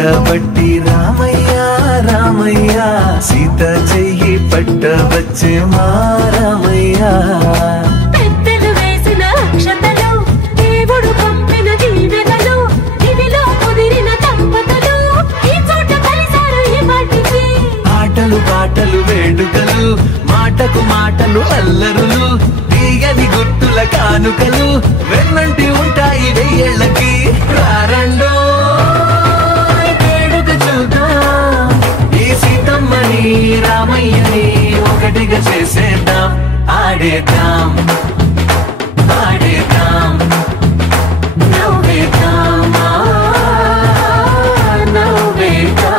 పట్టబట్టి రామయ్య రామయ్య సీత చెయ్యి పట్టవచ్చే మా రామయ్య పెద్దలు వేసిన అక్షతలు దేవుడు పంపిన దీవెనలు ఇవిలో కుదిరిన దంపతులు ఈ చోట కలిసారు ఈ పాటికి ఆటలు పాటలు వేడుకలు మాటకు మాటలు అల్లరులు తీయని గుర్తుల కానుకలు వెన్నంటి ఉంటాయి వెయ్యేళ్ళకి రారండో వేడుక చూద్దాం ఈ సీతమ్మని రామయ్యని ఒకటిగా చేసేద్దాం ఆడేద్దాం ఆడేద్దాం నవ్వేద్దాం నవ్వేద్దాం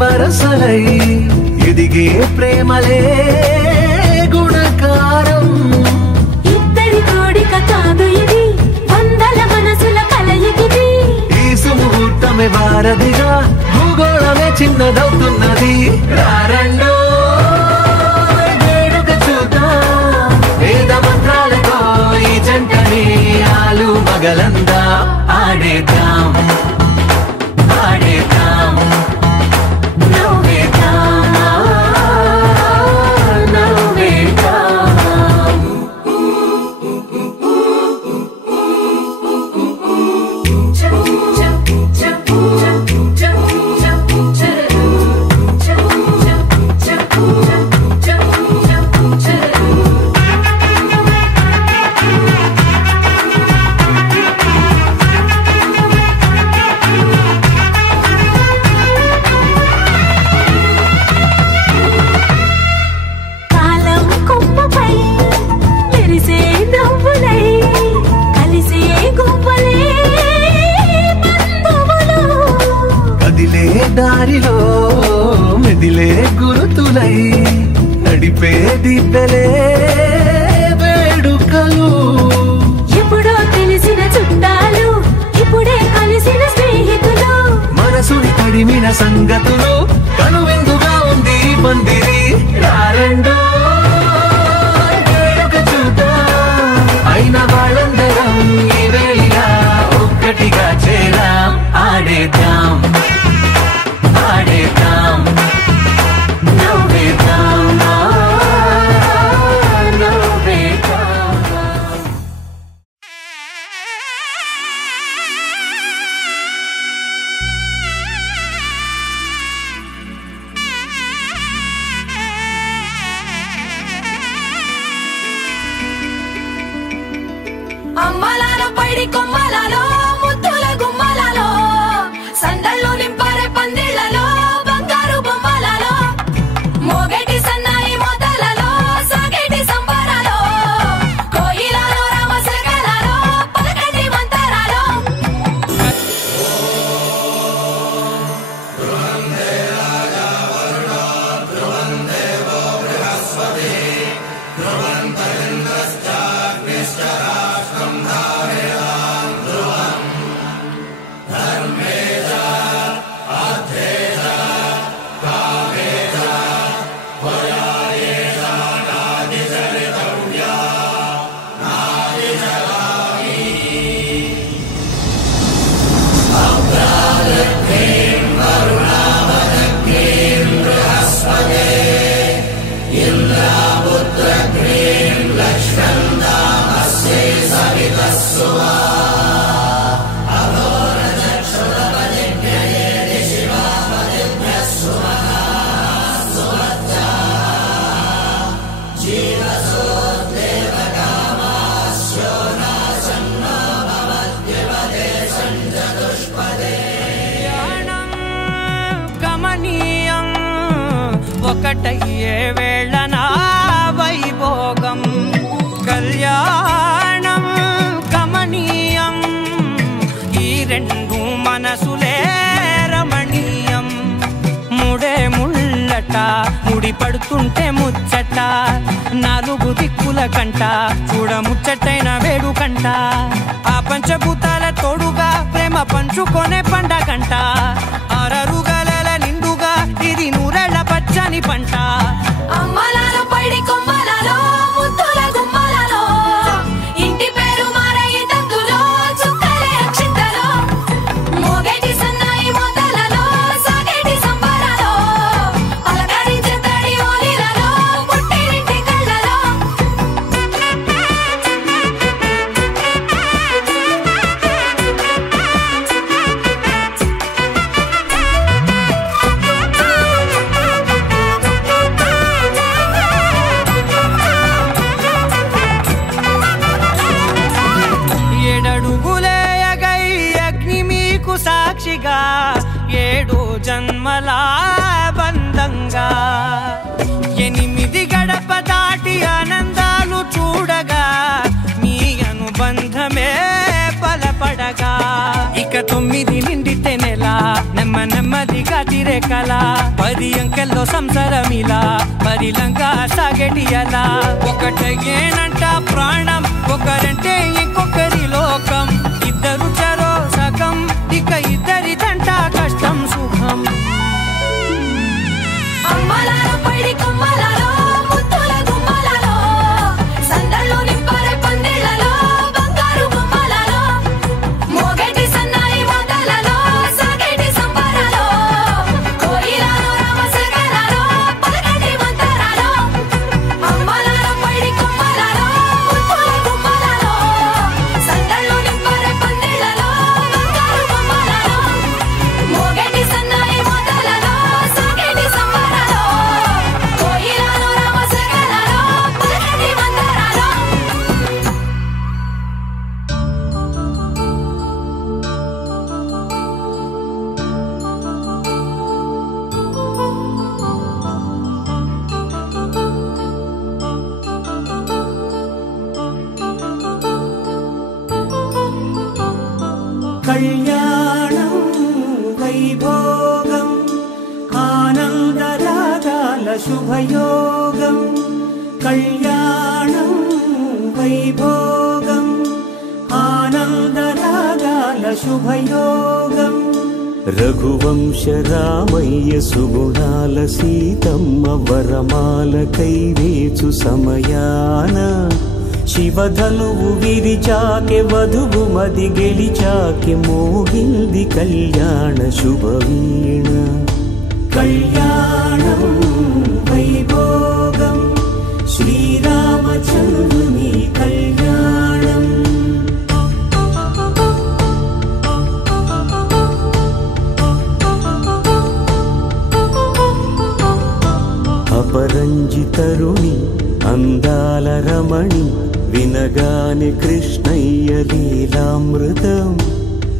వరసలై ఎదిగే ప్రేమలే గుణకారం ఇద్దరి కోడిక కాదు ఇది వందల మనసుల కలయికిది ఈ సుముహూర్తమే వారధిగా భూగోళమే చిన్నదవుతున్నది రారండో వేడుక చూద్దాం వేద మంత్రాలతో ఈ జంటని ఆలు మగలందా ఆడేద్దాం ఆడేద్దాం దారిలో మెదిలే గురుతులై నడిపే దివ్వెలే వేడుకలు ఎప్పుడో తెలిసిన చుట్టాలు ఇప్పుడే కలిసిన స్నేహితులు మనసుని తడిమిన సంగతులు కనువిందుగా ఉంది పందిరి రారండో వేడుక చూద్దాం అయిన వాళ్ళందరం ఈ వేళ ఒక్కటిగా చేరాం ఆడేద్దాం ఆడేద్దాం నవ్వేద్దాం నవ్వేద్దాం అమ్మలాలో పైడి కొమ్మలాలో ముద్దుల గుమ్మలాలో సందళ్ళు నింపారే పందిళ్లలో బంగారు బొమ్మలలో మోగేటి సన్నాయి మోతలలో సాగేటి సంబరాలో కోయిలలో రామశకలలో పలకటి మంతరాలో దేవకామాస్యో నాసన్నో భవద్విపదే సంజగో ఒకటయ్యే వేళనా వైభోగం కళ్యాణం కమనీయం ఈ రెండు మనసులే రమణీయం ముడే ముళ్ళట ముడి పడుతుంటే ముచ్చట నాలుగు దిక్కుల కంట చూడ ముచ్చటైన వేడుకంట ఆ పంచభూతాల తోడుగా ప్రేమ పంచుకొనే పండగంట ఆరరుగల నిండుగా ఇది నూరెళ్ళ పచ్చని పంట అమ్మలాలో పడి కొమ్మలలో ముద్దుల గుమ్మలలో ఇంటి పేరు మారయి తందులో చుక్కలే అక్షింతలో మోగేటి సన్నాయి మోతలలో సాగేటి సంబరాలో పలకరించే తడి ఓలిలలో పుట్టినింటి కళ్ళలో ఏడడుగులేయగై అగ్ని మీకు సాక్షిగా ఏడు జన్మల బంధంగా 8 గడప దాటి ఆనందాలు చూడగా మీ అనుబంధమే బలపడగా ఇక 9 నిండితే నెల నెమ్మదిగా తిరే కల 10 అంకెల్లో సంసారమిలా పరిలంగా సాగేటి అలా ఒకటేనంట ప్రాణం ఒకరంటే ఇంకొకరి లోకం ఇద్దరు చరో సగం ఇక ఇద్దరిదంట కష్టం సుఖం అమ్మలాలో పడి కొమ్మలలో ముద్దుల గుమ్మలలో సందళ్ళు నింపరే పందిళ్ళలో బంగారు బొమ్మలలో మోగేటి సన్నాయి మోతలలో సాగేటి సంబరాలో కోయిలలో రామశేఖరాలో పలకటి మంతరాలో అమ్మలాలో పడి కొమ్మలలో ముద్దుల గుమ్మలలో సందళ్ళు నింపరే పందిళ్ళలో బంగారు బొమ్మలలో మోగేటి సన్నాయి మోతలలో సాగేటి సంబరాలో కోయిలలో రామశేఖరాలో పలకటి మంతరాలో కళ్యాణం వైభోగం ఆనందరాగాల శుభయోగం కళ్యాణం వైభోగం ఆనందరాగాల శుభయోగం రఘువంశ రామయ్య సుగుణాల సీతమ్మ వరమాల కైవేచు సమయాన శివధనువు విరిచాకె వధువు మది గెలిచాకె మోగింది కళ్యాణ శుభవీణ కళ్యాణం వైభోగం శ్రీరామచంద్రుని కళ్యాణం అపరంజి తరుణి అందాల రమణి వినగానే కృష్ణయ్య లీలామృతం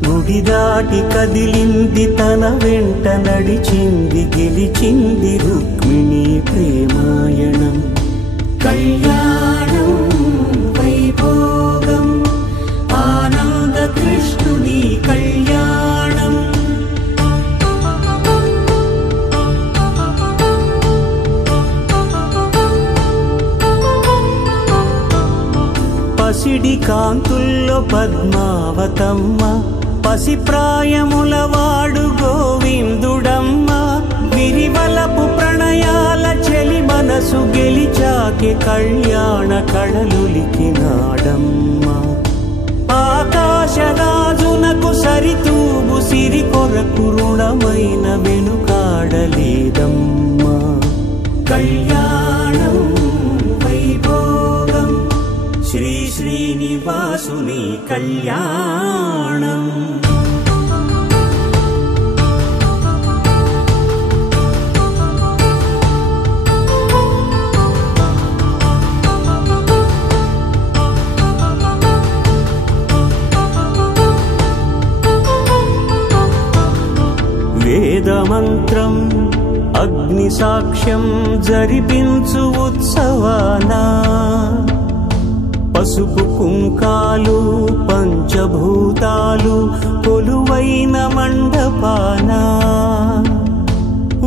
గుడి దాటి కదిలింది తన వెంట నడిచింది గెలిచింది రుక్మిణి ప్రేమాయణం కళ్యాణం వైభోగం ఆనంద కృష్ణుని కళ్యాణం పసిడి కాంతుల్లో పద్మావతమ్మ పసిప్రాయముల వాడు గోవిందుడమ్మ విరివలపు ప్రణయాల చెలి మనసు గెలిచాకే కళ్యాణ కళలులికినాడమ్మ ఆకాశరాజునకు సరితూగు సిరి కొరకు రుణమైన వెనుకాడలేదమ్మా కళ్యాణం వైభోగం శ్రీ శ్రీనివాసుని కళ్యాణం వేదమంత్రం అగ్ని సాక్ష్యం జరిపించు ఉత్సవాన పసుపు కుంకాలు పంచభూతాలు కొలువైన మండపాన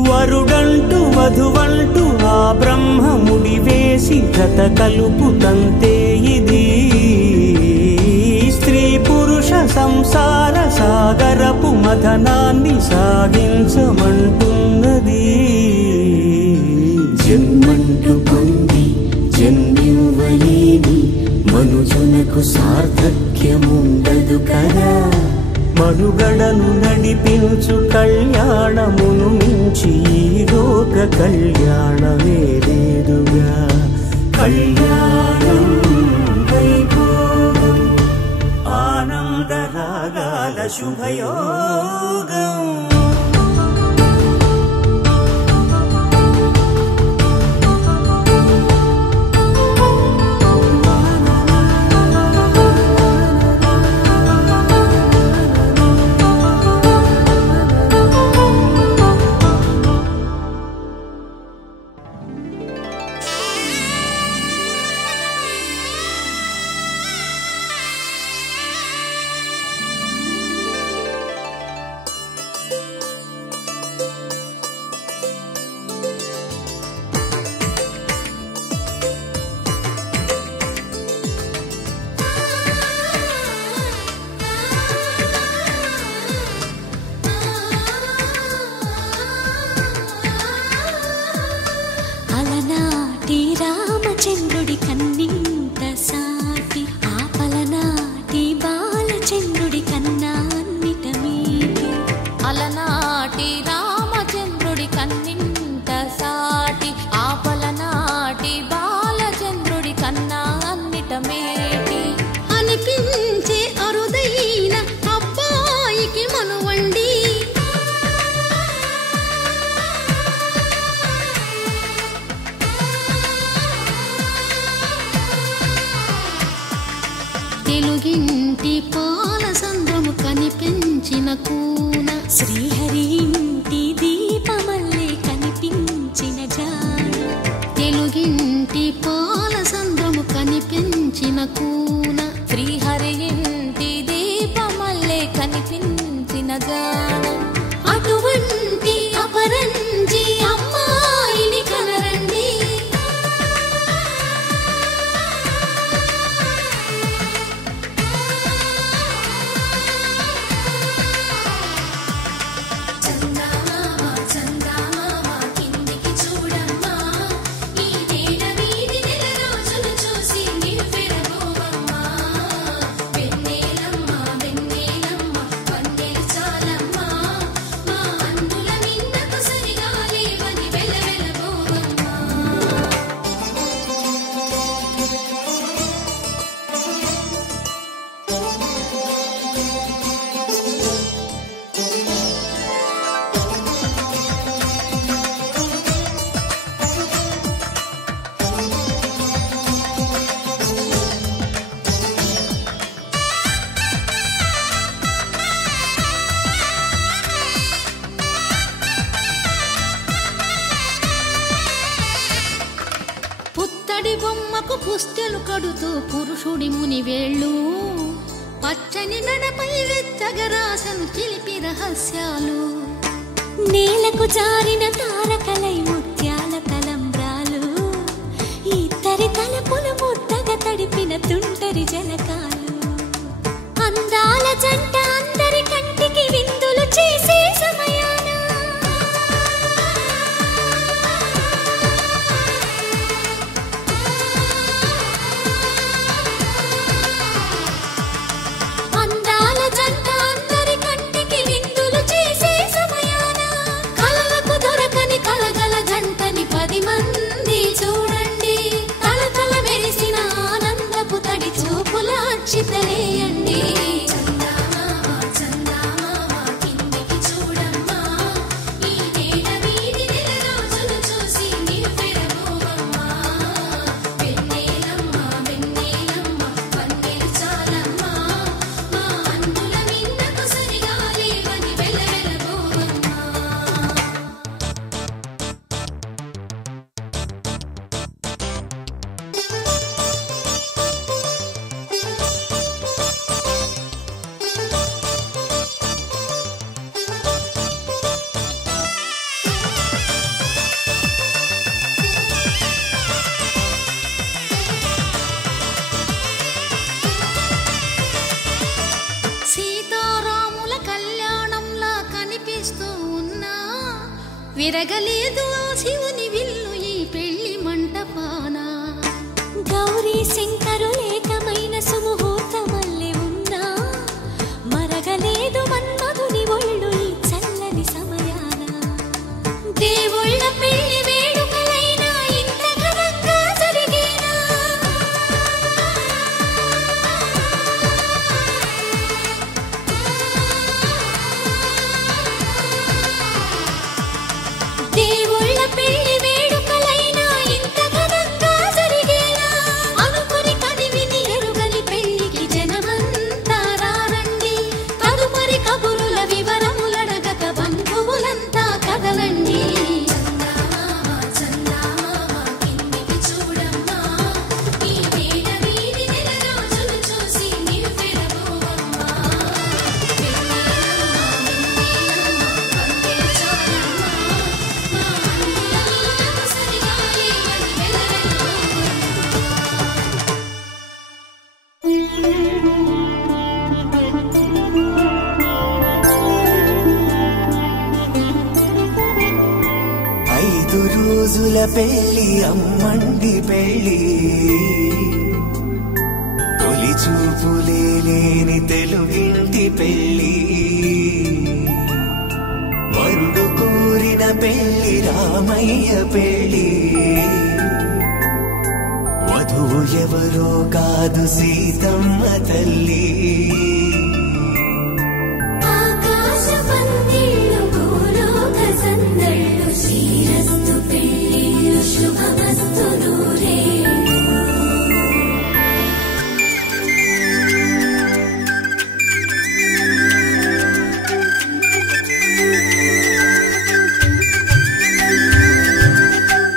వరుడంటూ వధువంటూ ఆ బ్రహ్మముడి వేసి జత కలుపుతంతే ఇది స్త్రీ పురుష సంసార సాగరపు మథనాన్ని సాగించమంటున్నది. జన్మంటూ పొంది జన్మివ్వలేని మనుజునకు సార్థక్యముండదు కదా. మనుగడను నడిపించు కళ్యాణమును మించి ఈ లోక కళ్యాణమే లేదుగా. కళ్యాణం వైభోగం ఆనందరాగాల శుభయోగం. రామచంద్రుడి కన్నింత సాటి ఆపలనాటి బాలచంద్రుడి కన్నా అన్నిట మీటి. అలనాటి రామచంద్రుడి కన్నింత సాటి ఆపలనాటి బాలచంద్రుడి కన్నా అన్నిట మేటి అనిపించే అరుదైన అబ్బాయికి మనువండి. తెలుగింటి పాల సంద్రము కనిపించిన కూన శ్రీహరి ఇంటి దీపమల్లే కనిపించిన జాడ. తెలుగింటి పాల సంద్రము కనిపించిన కూన శ్రీహరి ఇంటి దీపమల్లే కనిపించిన జాడ. అటువంటి అపరంజి అమ్మాయిని కనరండి. పుత్తడి బొమ్మకు పుస్తెలు కడుతూ పురుషుడి ముని వేళ్ళు పచ్చని నడపై వెచ్చగరాసను చిలిపి రహస్యాలు. నేలకు జారిన తారకలై ముత్యాల తలంబ్రాలు ఇద్దరి తలపులు ముద్దగా తడిపిన తుంటరి జలకాలు. అందాల జంట అందరి కంటికి విందులు చేసే సమయాన అందాల జంట అందరి కంటికి విందులు చేసే సమయాన కలలకు దొరకని కలగల జంటని 10 మంది చూడండి. తల తల మెరిసిన ఆనందపు తడి చూపులా విరగలేదు ఆ శివుని విల్లు ఈ పెళ్లి మంటపాన. గౌరీ శంకరు ఏకమైన సుముహూర్తమల్లె ఉన్నా మరగలేదు మన్మధుని ఒళ్ళు ఈ చల్లని సమయాన. దేవుళ్ళ పెళ్లి వేడుకలైనా ఇంత ఘనంగా జరిగేనా? దేవుళ్ళ పెళ్లి వేడుకలైనా ఇంత ఘనంగా జరిగేనా? అనుకుని కదివిని ఎరుగని పెళ్లికి జనమంతా రారండి. తదుపరి కబురుల వివరములడగక బంధువులంతా కదలండి. చందమామ చందమామ కిందికి చూడమ్మా, ఈ వేడ వీధి నెల రోజులు చూసి నివ్వెరపోవమ్మా. ఐదు రోజుల పెళ్లి అమ్మండి పెళ్లి, తొలి చూపులే లేని తెలుగింటి పెళ్లి. వరుడు కోరిన పెళ్లి రామయ్య పెళ్లి, వధువు ఎవరో కాదు సీతమ్మ తల్లి. ఆకాశ పందిళ్ళు భూలోక సందళ్ళు, శ్రీరస్తు పెళ్ళిళ్ళు శుభమస్తు నూరేళ్ళు.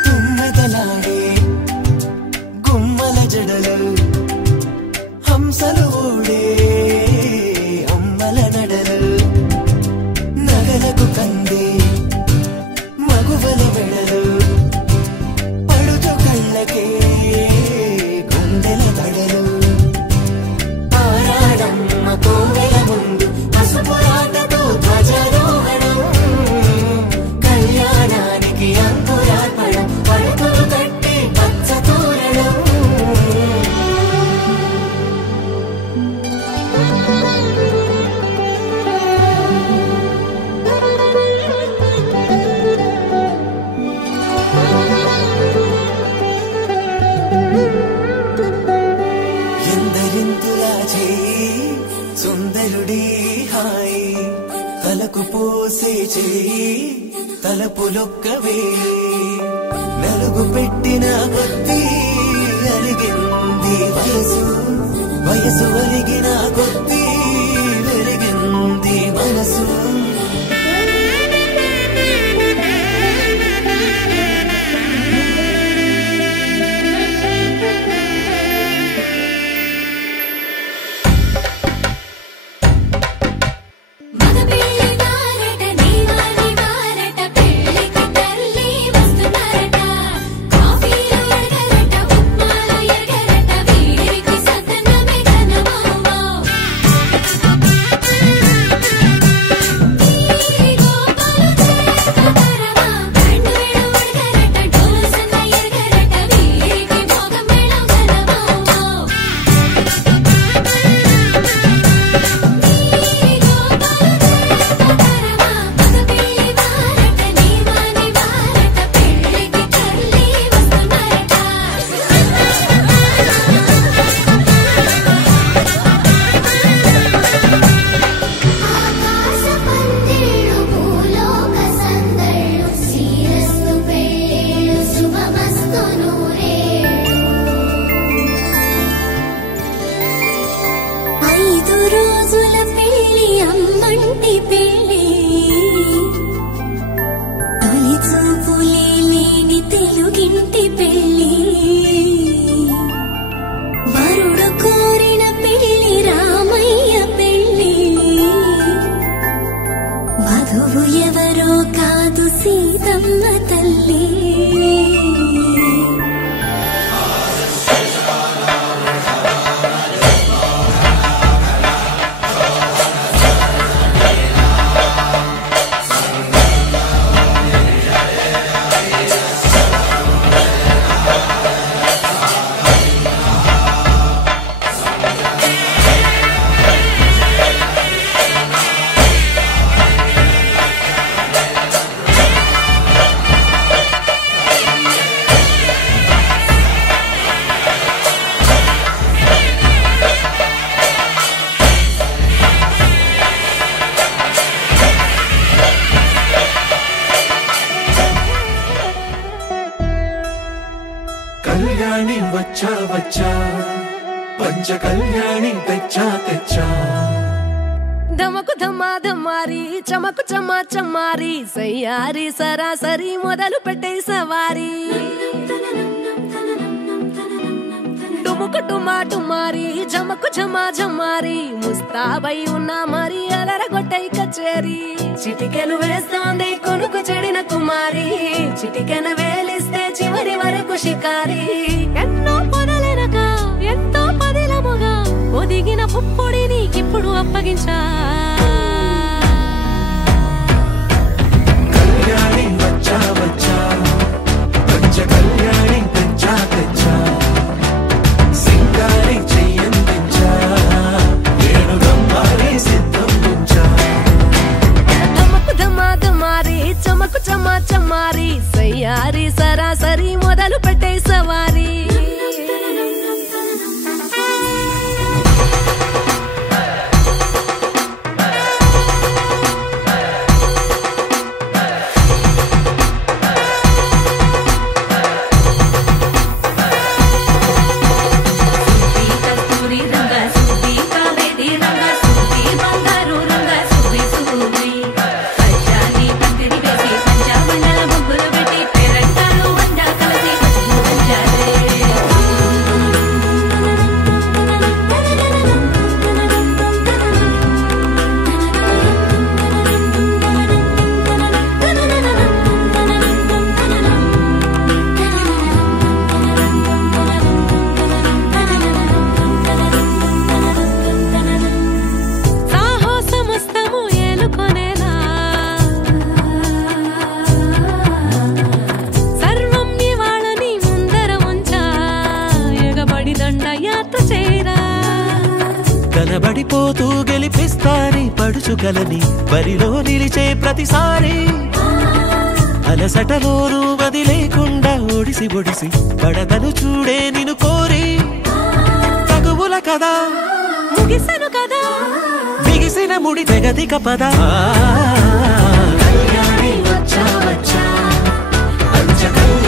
తుమ్మెదలాడే గుమ్మల జడలు, హంసలు ఊడే అమ్మల నడలు, నగలకు కందే మగువల మెడలు, పడుచు కళ్ళకే గుండెల తడలు. ఆరాడమ్మ కోవెల ముందు పసుపు రాతతో ధ్వజారోహణం, కళ్యాణానికి అంకురార్పణం, పడుకులు కట్టి పచ్చ తోరణం. ఎందరింతులా చేయి సుందరుడి హాయి, తలకు పోసే చేయి తలపులొక్కవే. నలుగు పెట్టిన కొద్దీ అలిగింది వయసు, వయసు ఒలిగిన కొద్దీ వెలిగింది మనసు. మగ పెళ్లి వారట నీవాని వారట, పెళ్లికి తల్లి వస్తున్నారట. కాఫీలు ఎరగరట, ఉప్మాలు ఎరగరట, వీరికి సదనమే ఘనమౌమౌ. ఈ గోపాలు చేతకరమా, బ్యాండ్ మేళం ఎరగరట, డోలు సన్న ఎరగరట, వీరికి మోగ మేళం ఘనమౌమౌ. ఆకాశ పందిళ్ళు భూలోక సందళ్ళు, శ్రీరస్తు పెళ్ళిళ్ళు శుభమస్తు నూరేళ్ళు. 5 రోజుల పెళ్లి అమ్మంటి పెళ్లి, తొలి చూపులే లేని తెలుగింటి పెళ్లి. వరుడు కోరిన పెళ్లి రామయ్య పెళ్లి, వధువు ఎవరో కాదు సీతమ్మ తల్లి. వచ్చా వచ్చా పంచ కళ్యాణి తెచ్చా తెచ్చా ధమకు ధమా ధమారి చమకు చమా చమారి సయ్యారి సరాసరి మొదలు పెట్టే సవారీ డుముకు డుమా డుమారి జమకు జమా జమారి ముస్తాబై ఉన్నా మరి అలరగొట్టై కచేరి చిటికెను వేస్తోంది కొనుకు చెడిన కుమారి చిటికెను వేలిస్తే చివరి వరకు షికారి ఎన్నో పొదలెనక ఎంతో పదిలముగా ఒదిగిన పుప్పొడి నీకిప్పుడు అప్పగించా కళ్యాణి వచ్చా వచ్చా పంచ కళ్యాణి తెచ్చా తెచ్చా సింగారి చెయ్యందించా ఏడు గంబారి సిద్ధందించా ధమకు ధమా ధమారి చమకు చమా చమారి సయ్యారి సరాసరి మొదలు పెట్టే సవారీ కనబడిపోతూ గెలిపిస్తాని పడుచుకలని బరిలో నిలిచే ప్రతిసారి అలసటలోనూ వదిలేకుండా ఒడిసి ఒడిసి పడతను చూడే నిన్ను కోరి తగువుల కదా ముగిసను కదా బిగిసిన ముడి తెగదిక పద కళ్యాణి వచ్చా వచ్చా పంచ కళ్యాణి